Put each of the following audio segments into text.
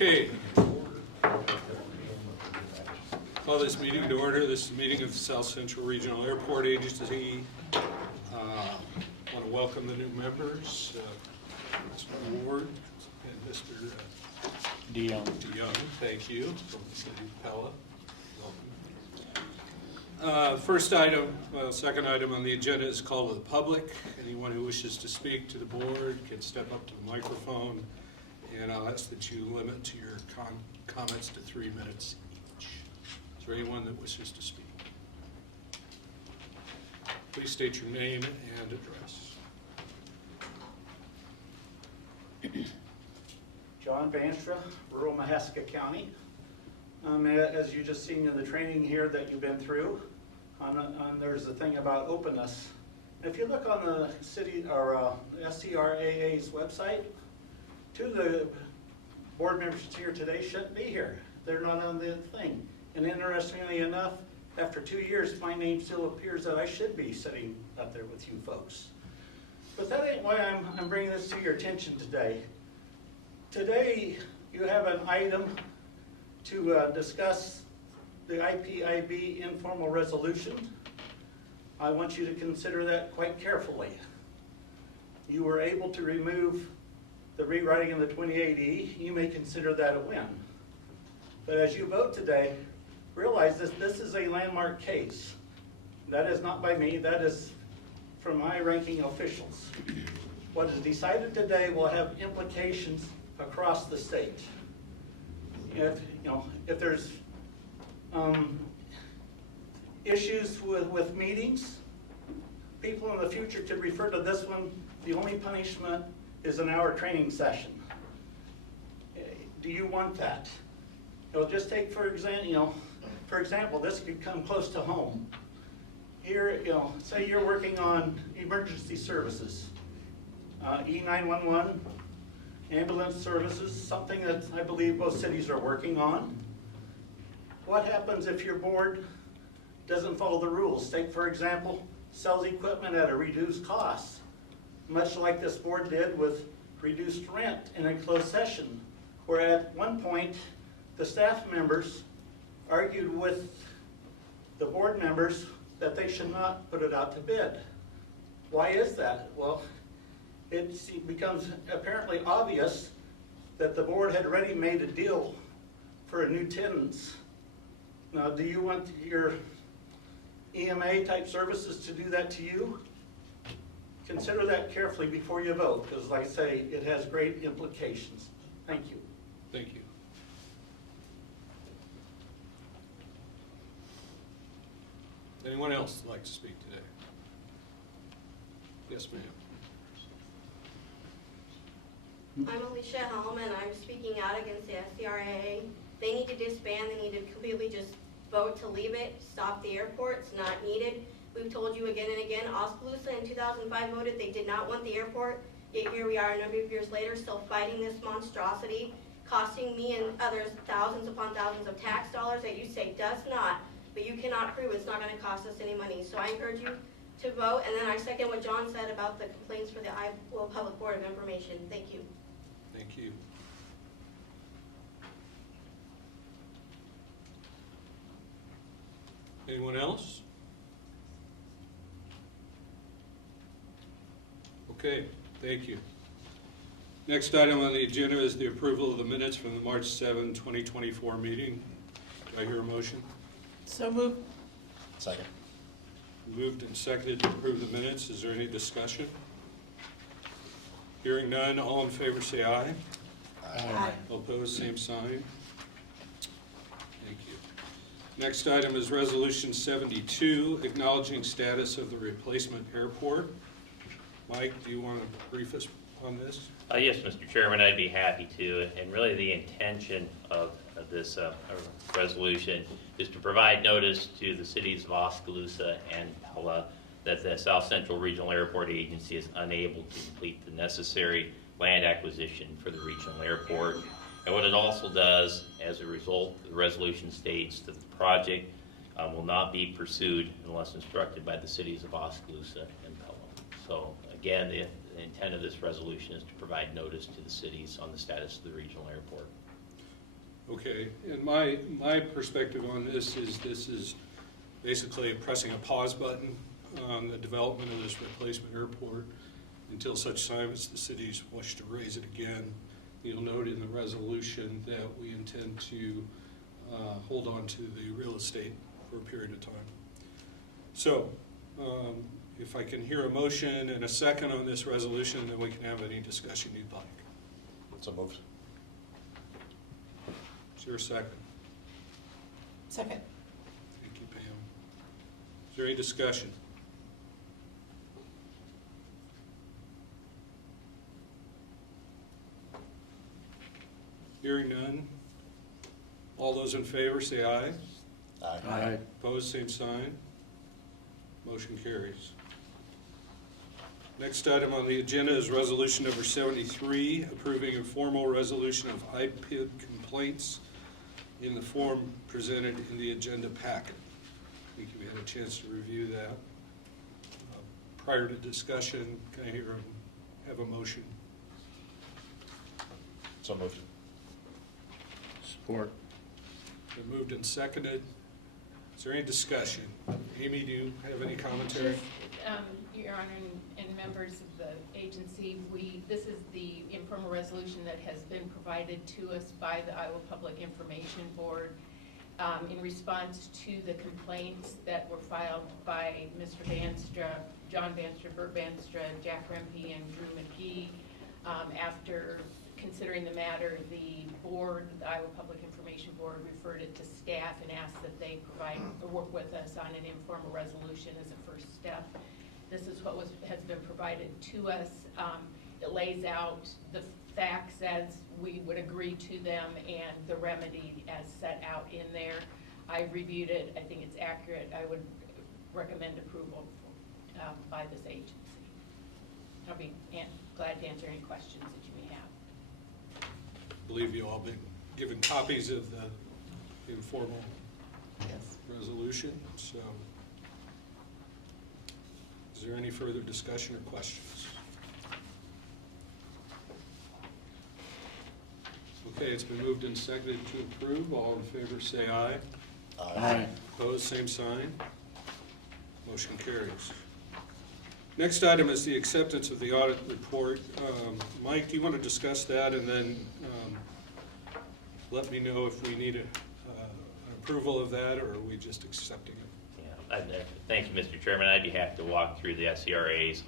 Okay. Call this meeting to order. This is a meeting of the South Central Regional Airport Agency. Want to welcome the new members, Mr. Ward and Mr. DeYoung. Thank you, from the city of Pella. Welcome. First item, second item on the agenda is call to the public. Anyone who wishes to speak to the board can step up to the microphone, and I'll ask that you limit to your comments to 3 minutes each. Is there anyone that wishes to speak? Please state your name and address. John Vanstra, rural Mahaska County. As you just seen in the training here that you've been through, there's a thing about openness. If you look on the city or SCRAA's website, 2 of the board members here today shouldn't be here. They're not on the thing. And interestingly enough, after 2 years, my name still appears that I should be sitting up there with you folks. But that ain't why I'm bringing this to your attention today. Today, you have an item to discuss the IPIB informal resolution. I want you to consider that quite carefully. You were able to remove the rewriting of the 28E. You may consider that a win. But as you vote today, realize this is a landmark case. That is not by me, that is from my ranking officials. What is decided today will have implications across the state. If there's issues with meetings, people in the future could refer to this one. The only punishment is an hour training session. Do you want that? Just take for example, this could come close to home. Here, say you're working on emergency services, E911, ambulance services, something that I believe most cities are working on. What happens if your board doesn't follow the rules? Take, for example, sells equipment at a reduced cost, much like this board did with reduced rent in a closed session, where at one point the staff members argued with the board members that they should not put it out to bid. Why is that? Well, it becomes apparently obvious that the board had already made a deal for a new tenants. Now, do you want your EMA type services to do that to you? Consider that carefully before you vote, because like I say, it has great implications. Thank you. Thank you. Anyone else like to speak today? Yes, ma'am. I'm Alicia Helm, and I'm speaking out against the SCRAA. They need to disband. They need to completely just vote to leave it, stop the airport. It's not needed. We've told you again and again. Oskaloosa in 2005 voted they did not want the airport, yet here we are a number of years later still fighting this monstrosity, costing me and others thousands upon thousands of tax dollars that you say does not, but you cannot prove it's not going to cost us any money. So I encourage you to vote, and then I second what John said about the complaints for the Iowa Public Board of Information. Thank you. Thank you. Anyone else? Okay, thank you. Next item on the agenda is the approval of the minutes from the March 7, 2024 meeting. Do I hear a motion? So moved. Second. Moved and seconded to approve the minutes. Is there any discussion? Hearing none, all in favor say aye. Aye. All opposed, same sign. Thank you. Next item is Resolution 72, acknowledging status of the replacement airport. Mike, do you want to brief us on this? Yes, Mr. Chairman, I'd be happy to. And really the intention of this resolution is to provide notice to the cities of Oskaloosa and Pella that the South Central Regional Airport Agency is unable to complete the necessary land acquisition for the regional airport. And what it also does, as a result, the resolution states that the project will not be pursued unless instructed by the cities of Oskaloosa and Pella. So again, the intent of this resolution is to provide notice to the cities on the status of the regional airport. Okay, and my perspective on this is basically pressing a pause button on the development of this replacement airport until such time as the cities wish to raise it again. You'll note in the resolution that we intend to hold on to the real estate for a period of time. So, if I can hear a motion and a second on this resolution, then we can have any discussion you'd like. So moved. Is there a second? Second. Thank you, Pam. Is there any discussion? Hearing none. All those in favor say aye. Aye. Opposed, same sign. Motion carries. Next item on the agenda is resolution number 73, approving a formal resolution of IPID complaints in the form presented in the agenda packet. I think you had a chance to review that. Prior to discussion, can I have a motion? So moved. Support. Been moved and seconded. Is there any discussion? Amy, do you have any commentary? Just, Your Honor and members of the agency, this is the informal resolution that has been provided to us by the Iowa Public Information Board in response to the complaints that were filed by Mr. Vanstra, John Vanstra, Bert Vanstra, Jack Rempe, and Drew McGee. After considering the matter, the board, the Iowa Public Information Board, referred it to staff and asked that they provide or work with us on an informal resolution as a first step. This is what has been provided to us. It lays out the facts as we would agree to them and the remedy as set out in there. I reviewed it. I think it's accurate. I would recommend approval by this agency. I'll be glad to answer any questions that you may have. I believe you all been given copies of the informal resolution, so is there any further discussion or questions? Okay, it's been moved and seconded to approve. All in favor say aye. Aye. Opposed, same sign. Motion carries. Next item is the acceptance of the audit report. Mike, do you want to discuss that, and then let me know if we need an approval of that, or are we just accepting it? Yeah, thank you, Mr. Chairman. I'd be happy to walk through the SCRA's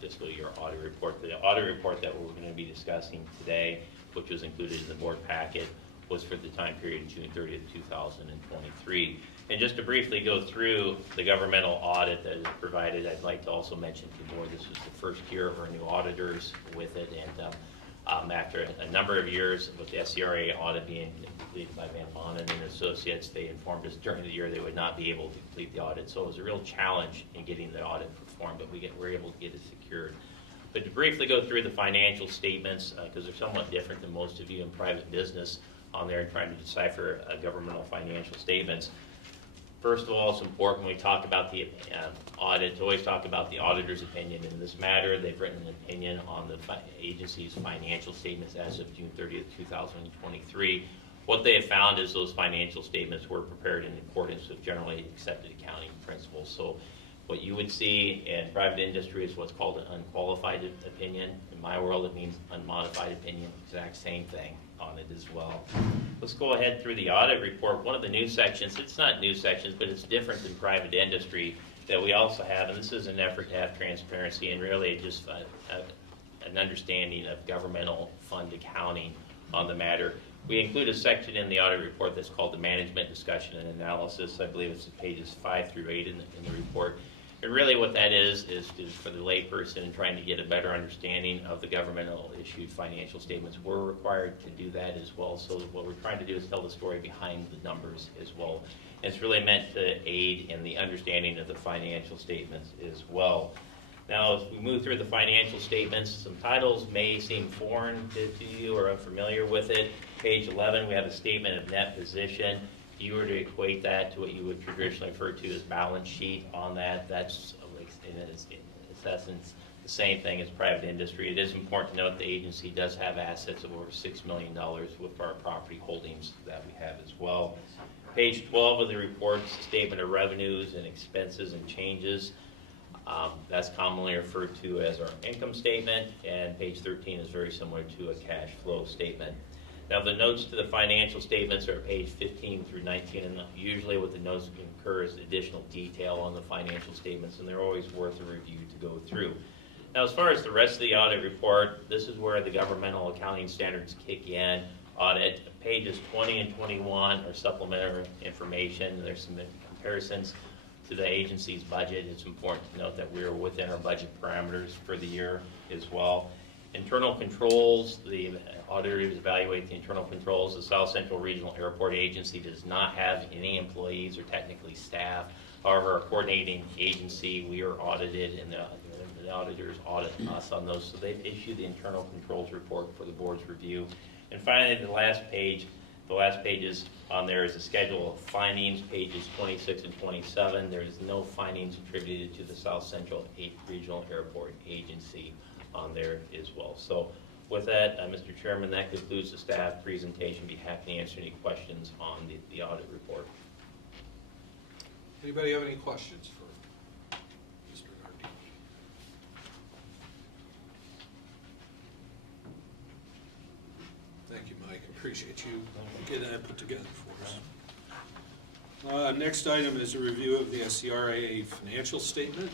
fiscal year audit report. The audit report that we're going to be discussing today, which was included in the board packet, was for the time period June 30th, 2023. And just to briefly go through the governmental audit that is provided, I'd like to also mention to the board this is the first year of our new auditors with it, and after a number of years with the SCRA audit being completed by Van Bonnen and Associates, they informed us during the year they would not be able to complete the audit. So it was a real challenge in getting the audit performed, but we're able to get it secured. But to briefly go through the financial statements, because they're somewhat different than most of you in private business on there and trying to decipher governmental financial statements. First of all, it's important when we talk about the audit to always talk about the auditor's opinion in this matter. They've written an opinion on the agency's financial statements as of June 30th, 2023. What they have found is those financial statements were prepared in accordance with generally accepted accounting principles. So what you would see in private industry is what's called an unqualified opinion. In my world, it means unmodified opinion, exact same thing on it as well. Let's go ahead through the audit report. One of the new sections, it's not new sections, but it's different than private industry that we also have, and this is an effort to have transparency and really just an understanding of governmental fund accounting on the matter. We include a section in the audit report that's called the management discussion and analysis. I believe it's pages 5 through 8 in the report. And really what that is for the layperson and trying to get a better understanding of the governmental issued financial statements. We're required to do that as well. So what we're trying to do is tell the story behind the numbers as well. And it's really meant to aid in the understanding of the financial statements as well. Now, as we move through the financial statements, some titles may seem foreign to you or unfamiliar with it. Page 11, we have a statement of net position. If you were to equate that to what you would traditionally refer to as balance sheet on that, that's in its essence the same thing as private industry. It is important to note the agency does have assets of over $6 million with our property holdings that we have as well. Page 12 of the report is a statement of revenues and expenses and changes. That's commonly referred to as our income statement, and page 13 is very similar to a cash flow statement. Now, the notes to the financial statements are page 15 through 19, and usually what the notes incur is additional detail on the financial statements, and they're always worth a review to go through. Now, as far as the rest of the audit report, this is where the governmental accounting standards kick in. Audit pages 20 and 21 are supplementary information. There's some comparisons to the agency's budget. It's important to note that we're within our budget parameters for the year as well. Internal controls, the auditors evaluate the internal controls. The South Central Regional Airport Agency does not have any employees or technically staff. However, our coordinating agency, we are audited, and the auditors audit us on those. So they've issued the internal controls report for the board's review. And finally, the last pages on there is a schedule of findings, pages 26 and 27. There is no findings attributed to the South Central Regional Airport Agency on there as well. So with that, Mr. Chairman, that concludes the staff presentation. Be happy to answer any questions on the audit report. Anybody have any questions for Mr. Nardini? Thank you, Mike. Appreciate you getting that put together for us. Next item is a review of the SCRAA financial statement.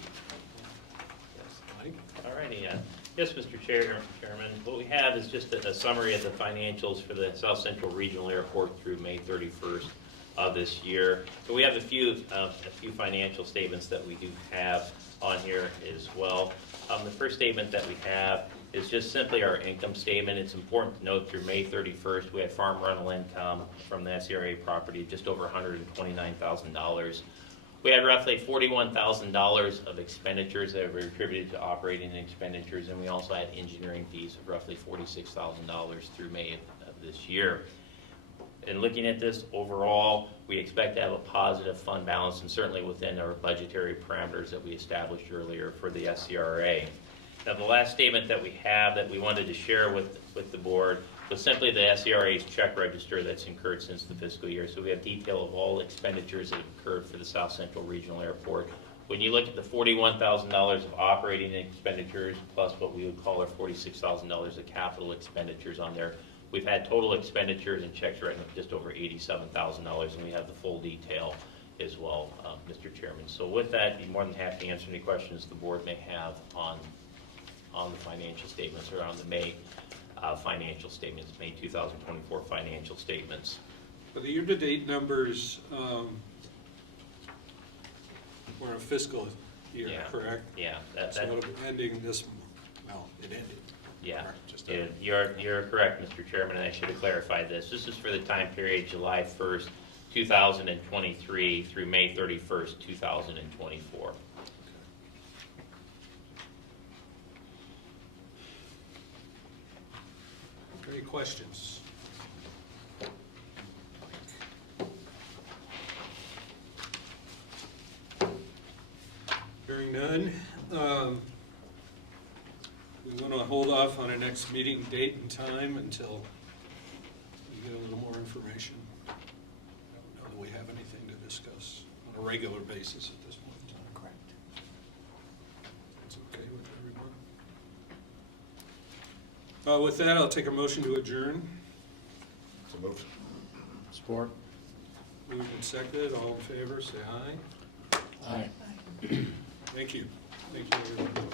Mike? All righty. Yes, Mr. Chairman. What we have is just a summary of the financials for the South Central Regional Airport through May 31st of this year. So we have a few financial statements that we do have on here as well. The first statement that we have is just simply our income statement. It's important to note through May 31st, we had farm rental income from the SCRAA property just over $129,000. We had roughly $41,000 of expenditures that were attributed to operating expenditures, and we also had engineering fees of roughly $46,000 through May of this year. In looking at this overall, we expect to have a positive fund balance, and certainly within our budgetary parameters that we established earlier for the SCRAA. Now, the last statement that we have that we wanted to share with the board was simply the SCRA's check register that's incurred since the fiscal year. So we have detail of all expenditures that have occurred for the South Central Regional Airport. When you look at the $41,000 of operating expenditures plus what we would call our $46,000 of capital expenditures on there, we've had total expenditures and checks written of just over $87,000, and we have the full detail as well, Mr. Chairman. So with that, I'd be more than happy to answer any questions the board may have on the financial statements or on the May financial statements, May 2024 financial statements. For the year-to-date numbers, we're in a fiscal year, Yeah. correct? Yeah, So it'll be ending this, well, it ended. yeah. Correct, just Yeah, you're correct, Mr. Chairman, and I should have clarified this. This is for the time period July 1st, 2023 through May 31st, 2024. Any questions? Hearing none, we want to hold off on our next meeting date and time until we get a little more information. I don't know that we have anything to discuss on a regular basis at this point in time. Correct. That's okay with everyone? With that, I'll take a motion to adjourn. So moved. Support. Moved and seconded, all in favor, say aye. Aye. Thank you. Thank you, everyone.